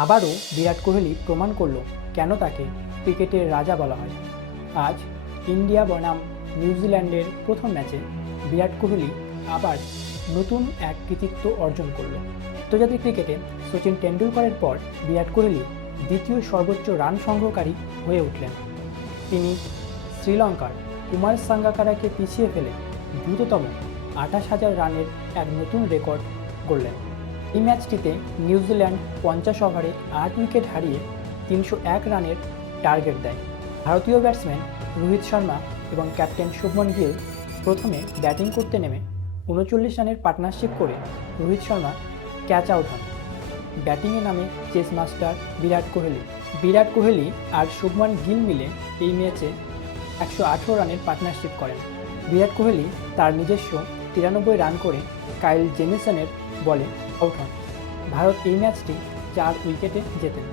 আবারও বিরাট কোহলি প্রমাণ করল কেন তাকে ক্রিকেটের রাজা বলা হয়। আজ ইন্ডিয়া বনাম নিউজিল্যান্ডের প্রথম ম্যাচে বিরাট কোহলি আবার নতুন এক কৃতিত্ব অর্জন করল। আন্তর্জাতিক ক্রিকেটে সচিন টেন্ডুলকরের পর বিরাট কোহলি দ্বিতীয় সর্বোচ্চ রান সংগ্রহকারী হয়ে উঠলেন। তিনি শ্রীলঙ্কার কুমার সাঙ্গাকারাকে পিছিয়ে ফেলে দ্রুততম 28,000 রানের এক নতুন রেকর্ড গড়লেন। এই ম্যাচটিতে নিউজিল্যান্ড 50 ওভারে 8 উইকেট হারিয়ে 301 রানের টার্গেট দেয়। ভারতীয় ব্যাটসম্যান রোহিত শর্মা এবং ক্যাপ্টেন শুভমন গিল প্রথমে ব্যাটিং করতে নেমে 39 রানের পার্টনারশিপ করে রোহিত শর্মা ক্যাচ আউট হন। ব্যাটিংয়ে নামে চেস মাস্টার বিরাট কোহলি আর শুভমন গিল মিলে এই ম্যাচে 118 রানের পার্টনারশিপ করেন। বিরাট কোহলি তার নিজস্ব 93 রান করে কাইল জেমিসনের বলে আউট হন। ভারত এই ম্যাচটি 4 উইকেটে জেতেন।